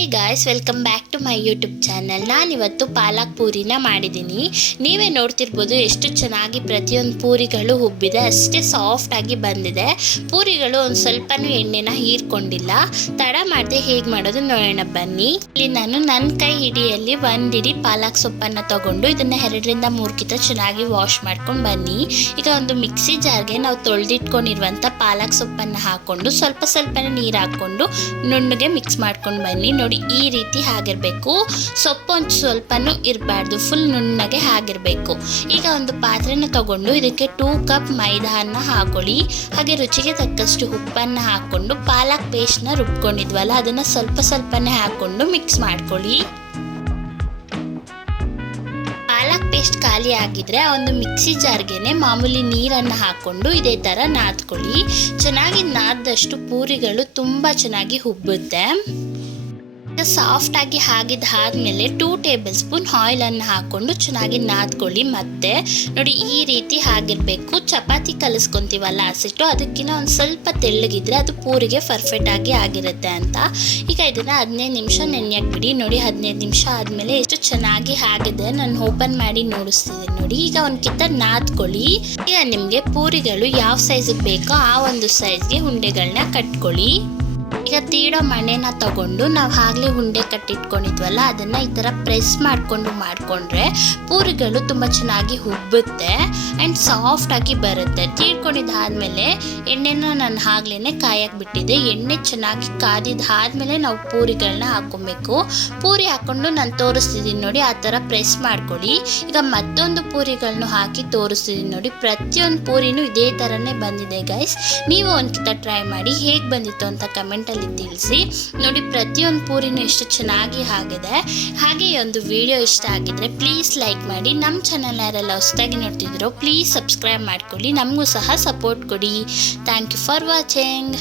Hey guys, welcome back to my YouTube channel. ನಾನಿವತ್ತು ಪಾಲಕ್ ಪೂರಿನ ಮಾಡಿದ್ದೀನಿ. ನೀವೇ ನೋಡ್ತಿರ್ಬೋದು ಎಷ್ಟು ಚೆನ್ನಾಗಿ ಪ್ರತಿಯೊಂದು ಪೂರಿಗಳು ಹುಬ್ಬಿದೆ, ಅಷ್ಟೇ ಸಾಫ್ಟ್ ಆಗಿ ಬಂದಿದೆ. ಪೂರಿಗಳು ಒಂದು ಸ್ವಲ್ಪನೂ ಎಣ್ಣೆನ ಹೀರ್ಕೊಂಡಿಲ್ಲ. ತಡ ಮಾಡದೆ ಹೇಗೆ ಮಾಡೋದು ನೋಡೋಣ ಬನ್ನಿ. ಇಲ್ಲಿ ನಾನು ನನ್ನ ಕೈ ಹಿಡಿಯಲ್ಲಿ ಒಂದಿಡಿ ಪಾಲಕ್ ಸೊಪ್ಪನ್ನು ತಗೊಂಡು ಇದನ್ನ 2ರಿಂದ 3 ಕಿತ ಚೆನ್ನಾಗಿ ವಾಶ್ ಮಾಡ್ಕೊಂಡು ಬನ್ನಿ. ಈಗ ಒಂದು ಮಿಕ್ಸಿ ಜಾರ್ಗೆ ನಾವು ತೊಳೆದಿಟ್ಕೊಂಡಿರುವಂಥ ಪಾಲಕ್ ಸೊಪ್ಪನ್ನು ಹಾಕೊಂಡು ಸ್ವಲ್ಪ ನೀರು ಹಾಕೊಂಡು ನುಣ್ಣಗೆ ಮಿಕ್ಸ್ ಮಾಡ್ಕೊಂಡು ಬನ್ನಿ. ನೋಡಿ ಈ ರೀತಿ ಆಗಿರಬೇಕು. ಸೊಪ್ಪು ಒಂದು ಸ್ವಲ್ಪನೂ ಇರಬಾರ್ದು, ಫುಲ್ ನುಣ್ಣಗೆ ಆಗಿರಬೇಕು. ಈಗ ಒಂದು ಪಾತ್ರೆನ ತಗೊಂಡು ಇದಕ್ಕೆ 2 ಕಪ್ ಮೈದಾನ ಹಾಕೊಳ್ಳಿ. ಹಾಗೆ ರುಚಿಗೆ ತಕ್ಕಷ್ಟು ಉಪ್ಪನ್ನು ಹಾಕೊಂಡು ಪಾಲಕ್ ಪೇಸ್ಟ್ನ ರುಬ್ಕೊಂಡಿದ್ವಲ್ಲ ಅದನ್ನು ಸ್ವಲ್ಪನೇ ಹಾಕೊಂಡು ಮಿಕ್ಸ್ ಮಾಡ್ಕೊಳ್ಳಿ. ಪಾಲಕ್ ಪೇಸ್ಟ್ ಖಾಲಿ ಆಗಿದ್ರೆ ಒಂದು ಮಿಕ್ಸಿ ಜಾರ್ಗೆನೆ ಮಾಮೂಲಿ ನೀರನ್ನು ಹಾಕೊಂಡು ಇದೇ ಥರ ನಾದ್ಕೊಳ್ಳಿ. ಚೆನ್ನಾಗಿ ನಾದಷ್ಟು ಪೂರಿಗಳು ತುಂಬ ಚೆನ್ನಾಗಿ ಹುಬ್ಬುತ್ತೆ. ಸಾಫ್ಟ್ ಆಗಿ ಆಗಿದ್ದಾದ್ಮೇಲೆ 2 ಟೇಬಲ್ ಸ್ಪೂನ್ ಆಯಿಲನ್ನು ಹಾಕೊಂಡು ಚೆನ್ನಾಗಿ ನಾದ್ಕೊಳ್ಳಿ. ಮತ್ತೆ ನೋಡಿ ಈ ರೀತಿ ಆಗಿರಬೇಕು. ಚಪಾತಿ ಕಲಿಸ್ಕೊಂತೀವಲ್ಲ ಹಸಿಟ್ಟು, ಅದಕ್ಕಿಂತ ಒಂದು ಸ್ವಲ್ಪ ತೆಳ್ಳಗಿದ್ರೆ ಅದು ಪೂರಿಗೆ ಪರ್ಫೆಕ್ಟ್ ಆಗಿ ಆಗಿರುತ್ತೆ ಅಂತ. ಈಗ ಇದನ್ನ 15 ನಿಮಿಷ ನೆನೆಯಕ್ಕೆ ಬಿಡಿ. ನೋಡಿ 15 ನಿಮಿಷ ಆದಮೇಲೆ ಎಷ್ಟು ಚೆನ್ನಾಗಿ ಆಗಿದೆ. ನಾನು ಓಪನ್ ಮಾಡಿ ನೋಡಿಸ್ತಿದ್ದೀನಿ ನೋಡಿ. ಈಗ ಒಂದು ಕಿತ್ತ ನಾದ್ಕೊಳ್ಳಿ. ಈಗ ನಿಮಗೆ ಪೂರಿಗಳು ಯಾವ ಸೈಜಿಗೆ ಬೇಕೋ ಆ ಒಂದು ಸೈಜ್ಗೆ ಉಂಡೆಗಳನ್ನ ಕಟ್ಕೊಳ್ಳಿ. ಈಗ ತೀಡೋ ಮಣೆನ ತಗೊಂಡು ನಾವು ಆಗಲೇ ಉಂಡೆ ಕಟ್ಟಿಟ್ಕೊಂಡಿದ್ವಲ್ಲ ಅದನ್ನು ಈ ಥರ ಪ್ರೆಸ್ ಮಾಡಿಕೊಂಡ್ರೆ ಪೂರಿಗಳು ತುಂಬ ಚೆನ್ನಾಗಿ ಹುಬ್ಬುತ್ತೆ ಆ್ಯಂಡ್ ಸಾಫ್ಟಾಗಿ ಬರುತ್ತೆ. ತೀಡ್ಕೊಂಡಿದ್ದಾದಮೇಲೆ ಎಣ್ಣೆನ ನಾನು ಆಗ್ಲೇ ಕಾಯಕ್ಕೆ ಬಿಟ್ಟಿದ್ದೆ. ಎಣ್ಣೆ ಚೆನ್ನಾಗಿ ಕಾದಿದ್ದಾದಮೇಲೆ ನಾವು ಪೂರಿಗಳನ್ನ ಹಾಕ್ಕೊಬೇಕು. ಪೂರಿ ಹಾಕ್ಕೊಂಡು ನಾನು ತೋರಿಸ್ತಿದ್ದೀನಿ ನೋಡಿ, ಆ ಥರ ಪ್ರೆಸ್ ಮಾಡ್ಕೊಳ್ಳಿ. ಈಗ ಮತ್ತೊಂದು ಪೂರಿಗಳನ್ನ ಹಾಕಿ ತೋರಿಸ್ತಿದ್ದೀನಿ ನೋಡಿ. ಪ್ರತಿಯೊಂದು ಪೂರಿನೂ ಇದೇ ಥರನೇ ಬಂದಿದೆ ಗೈಸ್. ನೀವು ಒಂದು ಕಿತ ಟ್ರೈ ಮಾಡಿ ಹೇಗೆ ಬಂದಿತ್ತು ಅಂತ ಕಮೆಂಟಲ್ಲಿ ತಿಳಿಸಿ. ನೋಡಿ ಪ್ರತಿಯೊಂದು ಪೂರಿನೂ ಎಷ್ಟು ಚೆನ್ನಾಗಿ ಆಗಿದೆ. ಹಾಗೆ ಈ ಒಂದು ವಿಡಿಯೋ ಇಷ್ಟ ಆಗಿದ್ರೆ ಪ್ಲೀಸ್ ಲೈಕ್ ಮಾಡಿ. ನಮ್ಮ ಚಾನಲ್ ಯಾರೆಲ್ಲ ಹೊಸದಾಗಿ ನೋಡ್ತಿದ್ದೀರೋ ಪ್ಲೀಸ್ ಸಬ್ಸ್ಕ್ರೈಬ್ ಮಾಡ್ಕೊಳ್ಳಿ. ನಮಗೂ ಸಹ ಸಪೋರ್ಟ್ ಕೊಡಿ. Thank you for watching.